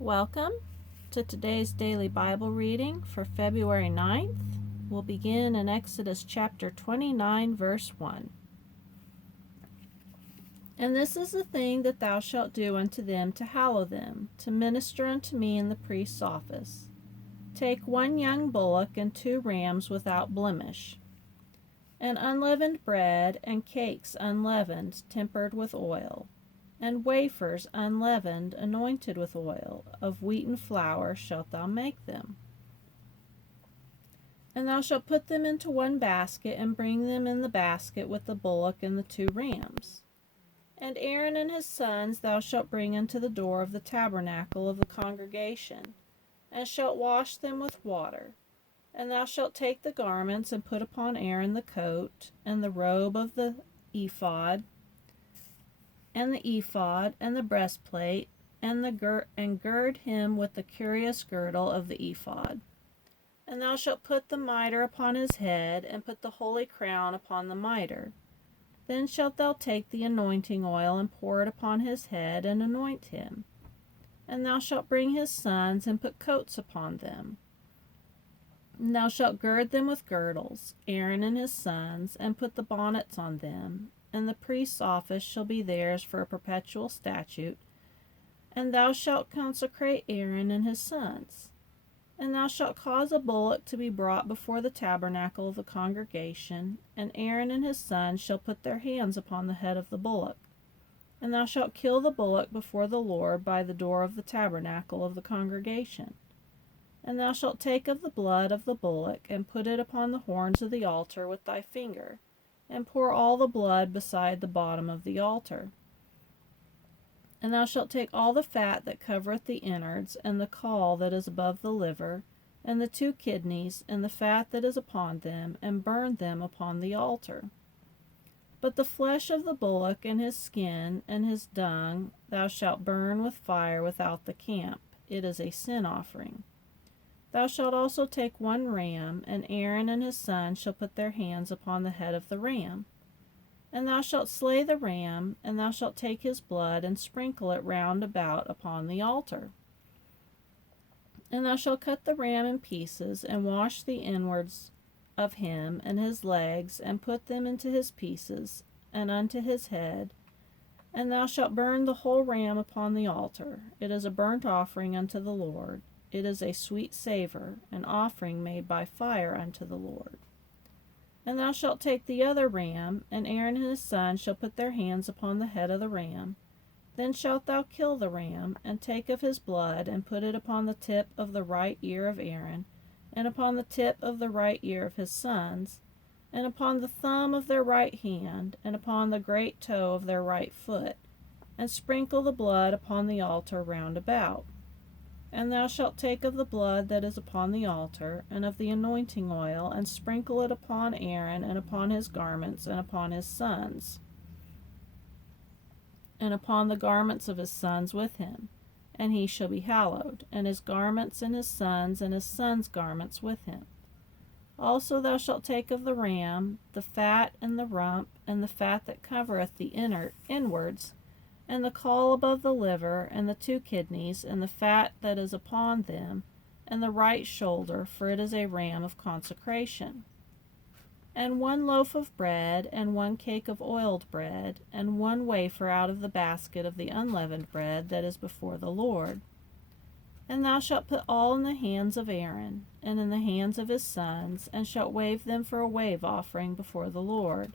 Welcome to today's daily Bible reading for February 9th. We'll begin in Exodus chapter 29, verse 1. And this is the thing that thou shalt do unto them to hallow them, to minister unto me in the priest's office. Take 1 young bullock and 2 rams without blemish, and unleavened bread and cakes unleavened, tempered with oil, and wafers unleavened, anointed with oil, of wheaten flour shalt thou make them. And thou shalt put them into 1 basket, and bring them in the basket with the bullock and the 2 rams. And Aaron and his sons thou shalt bring unto the door of the tabernacle of the congregation, and shalt wash them with water. And thou shalt take the garments, and put upon Aaron the coat, and the robe of the ephod, and the breastplate, and gird him with the curious girdle of the ephod. And thou shalt put the mitre upon his head, and put the holy crown upon the mitre. Then shalt thou take the anointing oil, and pour it upon his head, and anoint him. And thou shalt bring his sons, and put coats upon them. And thou shalt gird them with girdles, Aaron and his sons, and put the bonnets on them. And the priest's office shall be theirs for a perpetual statute. And thou shalt consecrate Aaron and his sons. And thou shalt cause a bullock to be brought before the tabernacle of the congregation, and Aaron and his sons shall put their hands upon the head of the bullock. And thou shalt kill the bullock before the Lord by the door of the tabernacle of the congregation. And thou shalt take of the blood of the bullock, and put it upon the horns of the altar with thy finger, and pour all the blood beside the bottom of the altar. And thou shalt take all the fat that covereth the innards, and the caul that is above the liver, and the 2 kidneys, and the fat that is upon them, and burn them upon the altar. But the flesh of the bullock, and his skin, and his dung, thou shalt burn with fire without the camp. It is a sin offering. Thou shalt also take 1 ram, and Aaron and his sons shall put their hands upon the head of the ram. And thou shalt slay the ram, and thou shalt take his blood, and sprinkle it round about upon the altar. And thou shalt cut the ram in pieces, and wash the inwards of him and his legs, and put them into his pieces, and unto his head. And thou shalt burn the whole ram upon the altar. It is a burnt offering unto the Lord. It is a sweet savor, an offering made by fire unto the Lord. And thou shalt take the other ram, and Aaron and his sons shall put their hands upon the head of the ram. Then shalt thou kill the ram, and take of his blood, and put it upon the tip of the right ear of Aaron, and upon the tip of the right ear of his sons, and upon the thumb of their right hand, and upon the great toe of their right foot, and sprinkle the blood upon the altar round about. And thou shalt take of the blood that is upon the altar, and of the anointing oil, and sprinkle it upon Aaron, and upon his garments, and upon his sons, and upon the garments of his sons with him. And he shall be hallowed, and his garments, and his sons' garments with him. Also thou shalt take of the ram the fat, and the rump, and the fat that covereth the inwards, and the caul above the liver, and the 2 kidneys, and the fat that is upon them, and the right shoulder, for it is a ram of consecration. And 1 loaf of bread, and 1 cake of oiled bread, and 1 wafer out of the basket of the unleavened bread that is before the Lord. And thou shalt put all in the hands of Aaron, and in the hands of his sons, and shalt wave them for a wave offering before the Lord.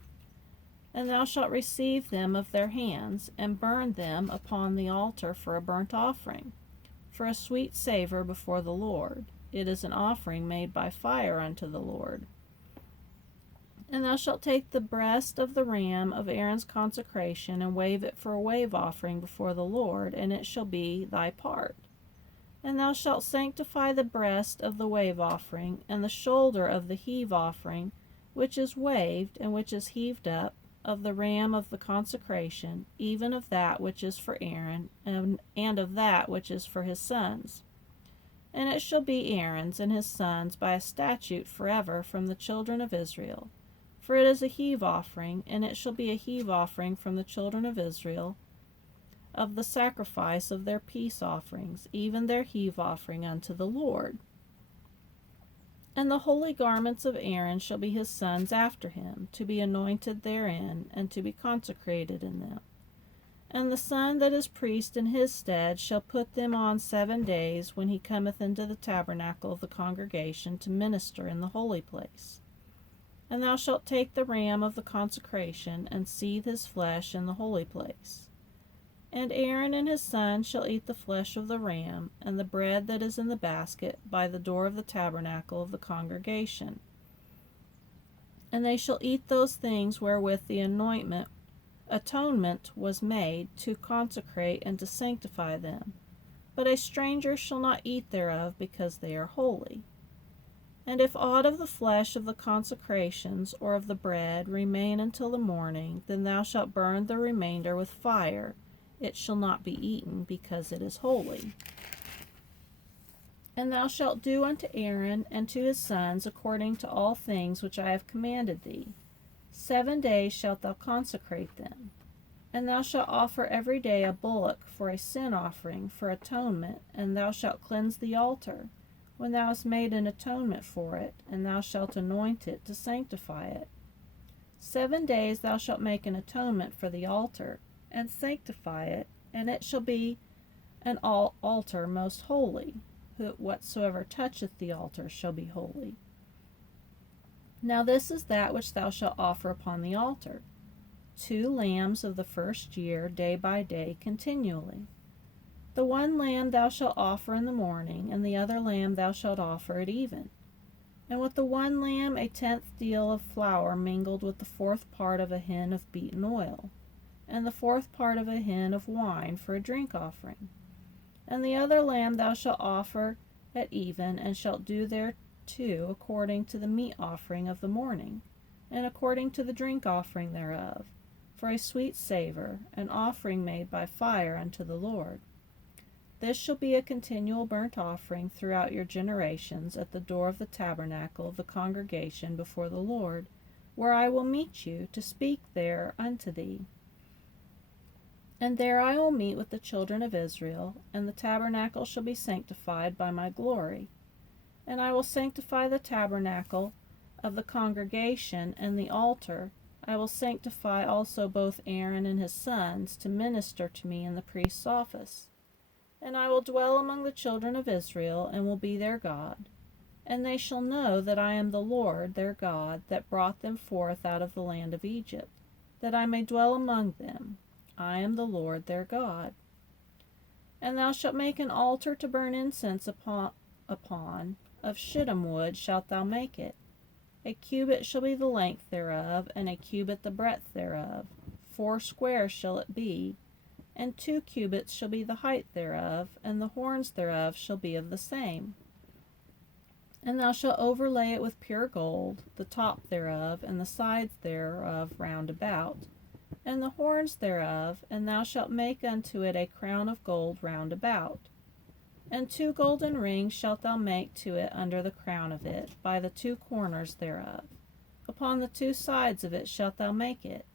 And thou shalt receive them of their hands, and burn them upon the altar for a burnt offering, for a sweet savor before the Lord. It is an offering made by fire unto the Lord. And thou shalt take the breast of the ram of Aaron's consecration, and wave it for a wave offering before the Lord, and it shall be thy part. And thou shalt sanctify the breast of the wave offering, and the shoulder of the heave offering, which is waved, and which is heaved up, of the ram of the consecration, even of that which is for Aaron, and of that which is for his sons. And it shall be Aaron's and his sons by a statute forever from the children of Israel. For it is a heave offering, and it shall be a heave offering from the children of Israel, of the sacrifice of their peace offerings, even their heave offering unto the Lord. And the holy garments of Aaron shall be his sons after him, to be anointed therein, and to be consecrated in them. And the son that is priest in his stead shall put them on 7 days, when he cometh into the tabernacle of the congregation to minister in the holy place. And thou shalt take the ram of the consecration, and seethe his flesh in the holy place. And Aaron and his sons shall eat the flesh of the ram, and the bread that is in the basket, by the door of the tabernacle of the congregation. And they shall eat those things wherewith the atonement was made, to consecrate and to sanctify them. But a stranger shall not eat thereof, because they are holy. And if aught of the flesh of the consecrations, or of the bread, remain until the morning, then thou shalt burn the remainder with fire. It shall not be eaten, because it is holy. And thou shalt do unto Aaron and to his sons according to all things which I have commanded thee. 7 days shalt thou consecrate them. And thou shalt offer every day a bullock for a sin offering for atonement, and thou shalt cleanse the altar, when thou hast made an atonement for it, and thou shalt anoint it to sanctify it. 7 days thou shalt make an atonement for the altar, and sanctify it, and it shall be an altar most holy. Whatsoever toucheth the altar shall be holy. Now this is that which thou shalt offer upon the altar: 2 lambs of the first year, day by day, continually. The one lamb thou shalt offer in the morning, and the other lamb thou shalt offer at even. And with the one lamb 1/10 deal of flour mingled with the 4th part of a hin of beaten oil, and the 4th part of a hin of wine for a drink offering. And the other lamb thou shalt offer at even, and shalt do thereto according to the meat offering of the morning, and according to the drink offering thereof, for a sweet savour, an offering made by fire unto the Lord. This shall be a continual burnt offering throughout your generations at the door of the tabernacle of the congregation before the Lord, where I will meet you to speak there unto thee. And there I will meet with the children of Israel, and the tabernacle shall be sanctified by my glory. And I will sanctify the tabernacle of the congregation and the altar. I will sanctify also both Aaron and his sons to minister to me in the priest's office. And I will dwell among the children of Israel, and will be their God. And they shall know that I am the Lord their God, that brought them forth out of the land of Egypt, that I may dwell among them. I am the Lord their God. And thou shalt make an altar to burn incense upon, of shittim wood shalt thou make it. A cubit shall be the length thereof, and a cubit the breadth thereof. 4 squares shall it be, and 2 cubits shall be the height thereof, and the horns thereof shall be of the same. And thou shalt overlay it with pure gold, the top thereof, and the sides thereof round about, and the horns thereof, and thou shalt make unto it a crown of gold round about. And 2 golden rings shalt thou make to it under the crown of it, by the 2 corners thereof. Upon the 2 sides of it shalt thou make it,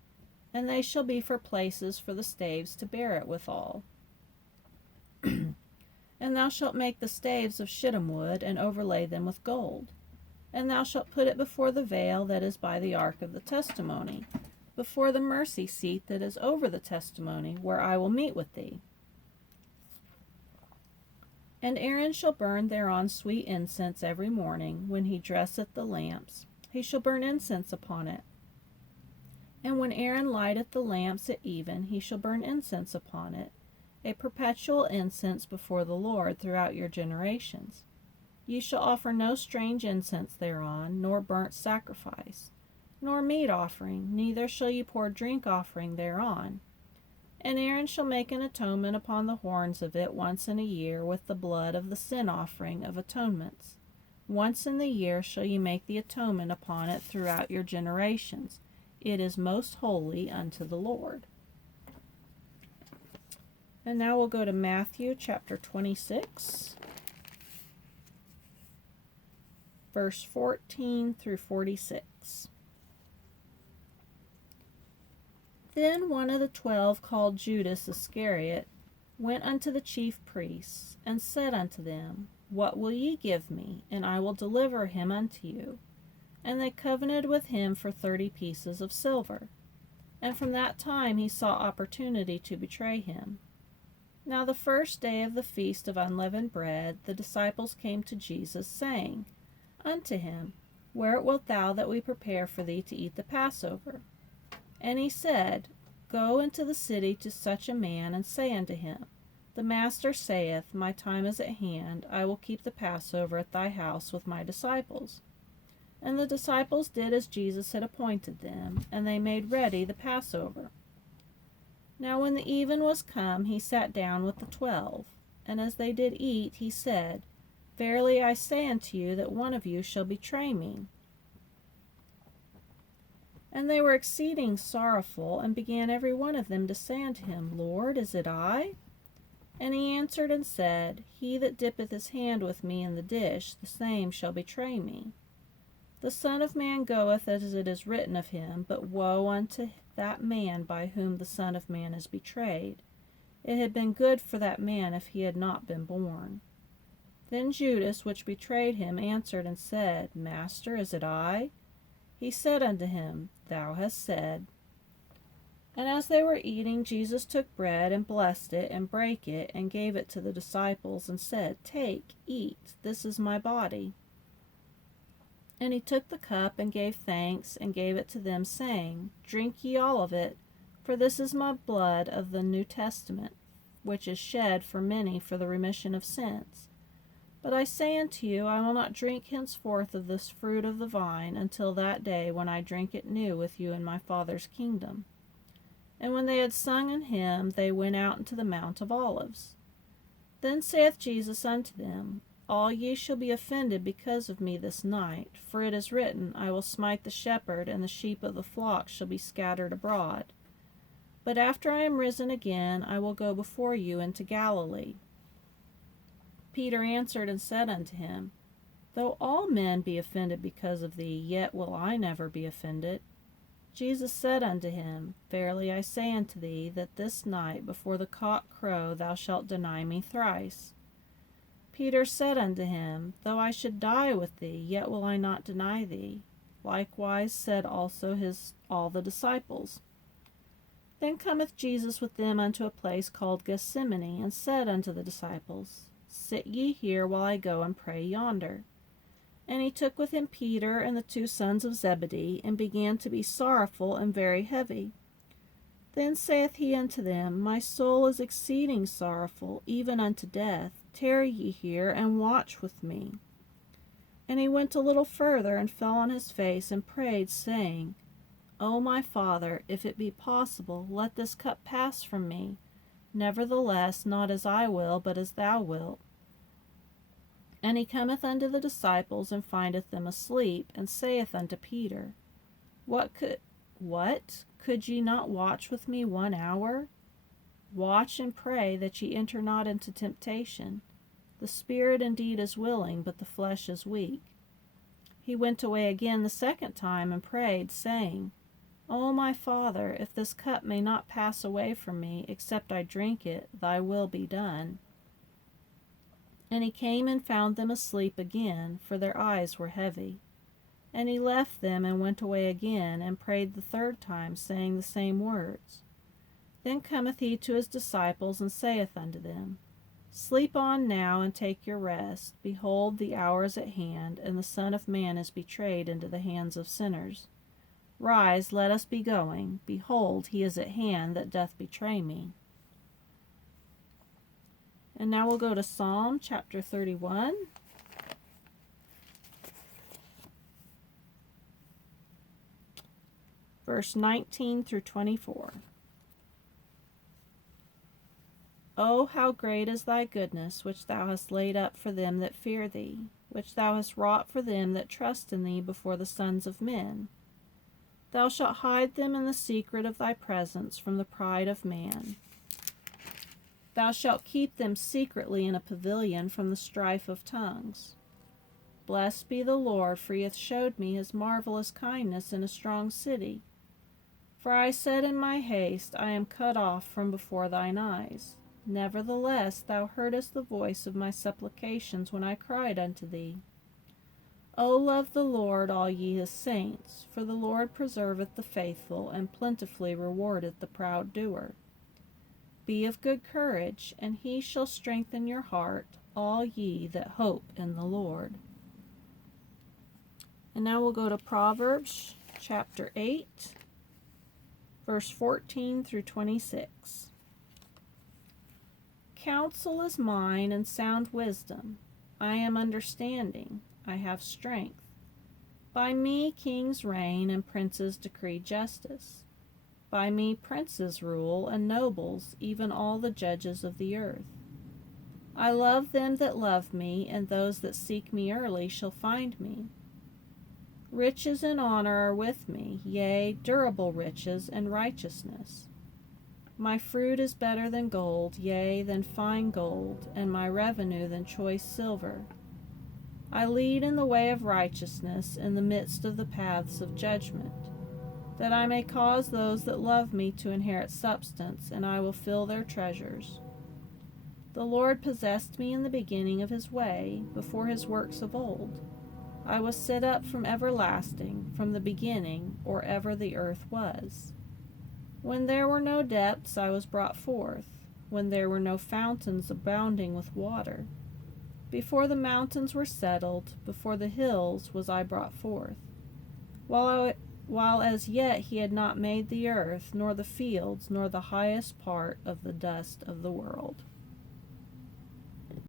and they shall be for places for the staves to bear it withal. And thou shalt make the staves of shittim wood, and overlay them with gold. And thou shalt put it before the veil that is by the ark of the testimony, before the mercy seat that is over the testimony, where I will meet with thee. And Aaron shall burn thereon sweet incense every morning, when he dresseth the lamps. He shall burn incense upon it. And when Aaron lighteth the lamps at even, he shall burn incense upon it, a perpetual incense before the Lord throughout your generations. Ye shall offer no strange incense thereon, nor burnt sacrifice, nor meat offering, neither shall ye pour drink offering thereon. And Aaron shall make an atonement upon the horns of it once in a year with the blood of the sin offering of atonements. Once in the year shall ye make the atonement upon it throughout your generations. It is most holy unto the Lord. And now we'll go to Matthew chapter 26, verse 14 through 46. Then one of the 12, called Judas Iscariot, went unto the chief priests, and said unto them, What will ye give me, and I will deliver him unto you? And they covenanted with him for 30 pieces of silver. And from that time he saw opportunity to betray him. Now the first day of the feast of unleavened bread, the disciples came to Jesus, saying unto him, Where wilt thou that we prepare for thee to eat the Passover? And he said, Go into the city to such a man, and say unto him, The Master saith, My time is at hand, I will keep the Passover at thy house with my disciples. And the disciples did as Jesus had appointed them, and they made ready the Passover. Now when the even was come, he sat down with the 12. And as they did eat, he said, Verily I say unto you, that one of you shall betray me. And they were exceeding sorrowful, and began every one of them to say unto him, Lord, is it I? And he answered and said, He that dippeth his hand with me in the dish, the same shall betray me. The Son of Man goeth as it is written of him, but woe unto that man by whom the Son of Man is betrayed. It had been good for that man if he had not been born. Then Judas, which betrayed him, answered and said, Master, is it I? He said unto him, Thou hast said. And as they were eating, Jesus took bread, and blessed it, and brake it, and gave it to the disciples, and said, Take, eat, this is my body. And he took the cup, and gave thanks, and gave it to them, saying, Drink ye all of it, for this is my blood of the New Testament, which is shed for many for the remission of sins. But I say unto you, I will not drink henceforth of this fruit of the vine, until that day when I drink it new with you in my Father's kingdom. And when they had sung an hymn, they went out into the Mount of Olives. Then saith Jesus unto them, All ye shall be offended because of me this night, for it is written, I will smite the shepherd, and the sheep of the flock shall be scattered abroad. But after I am risen again, I will go before you into Galilee. Peter answered and said unto him, Though all men be offended because of thee, yet will I never be offended. Jesus said unto him, Verily I say unto thee, that this night before the cock crow thou shalt deny me thrice. Peter said unto him, Though I should die with thee, yet will I not deny thee. Likewise said also all the disciples. Then cometh Jesus with them unto a place called Gethsemane, and said unto the disciples, Sit ye here while I go and pray yonder. And he took with him Peter and the 2 sons of Zebedee, and began to be sorrowful and very heavy. Then saith he unto them, My soul is exceeding sorrowful, even unto death. Tarry ye here, and watch with me. And he went a little further, and fell on his face, and prayed, saying, O my Father, if it be possible, let this cup pass from me. Nevertheless, not as I will, but as thou wilt. And he cometh unto the disciples, and findeth them asleep, and saith unto Peter, What? Could ye not watch with me 1 hour? Watch and pray that ye enter not into temptation. The spirit indeed is willing, but the flesh is weak. He went away again the 2nd time, and prayed, saying, O my Father, if this cup may not pass away from me, except I drink it, thy will be done. And he came and found them asleep again, for their eyes were heavy. And he left them, and went away again, and prayed the 3rd time, saying the same words. Then cometh he to his disciples, and saith unto them, Sleep on now, and take your rest. Behold, the hour is at hand, and the Son of Man is betrayed into the hands of sinners. Rise, let us be going. Behold, he is at hand that doth betray me. And now we'll go to Psalm chapter 31. Verse 19 through 24. O how great is thy goodness, which thou hast laid up for them that fear thee, which thou hast wrought for them that trust in thee before the sons of men. Thou shalt hide them in the secret of thy presence from the pride of man. Thou shalt keep them secretly in a pavilion from the strife of tongues. Blessed be the Lord, for he hath showed me his marvelous kindness in a strong city. For I said in my haste, I am cut off from before thine eyes. Nevertheless, thou heardest the voice of my supplications when I cried unto thee. O love the Lord, all ye his saints, for the Lord preserveth the faithful, and plentifully rewardeth the proud doer. Be of good courage, and he shall strengthen your heart, all ye that hope in the Lord. And now we'll go to Proverbs chapter 8, verse 14 through 26. Counsel is mine, and sound wisdom. I am understanding, I have strength. By me kings reign, and princes decree justice. By me princes rule, and nobles, even all the judges of the earth. I love them that love me, and those that seek me early shall find me. Riches and honor are with me, yea, durable riches and righteousness. My fruit is better than gold, yea, than fine gold, and my revenue than choice silver. I lead in the way of righteousness in the midst of the paths of judgment, that I may cause those that love me to inherit substance, and I will fill their treasures. The Lord possessed me in the beginning of his way, before his works of old. I was set up from everlasting, from the beginning, or ever the earth was. When there were no depths, I was brought forth, when there were no fountains abounding with water. Before the mountains were settled, before the hills was I brought forth. While as yet he had not made the earth, nor the fields, nor the highest part of the dust of the world.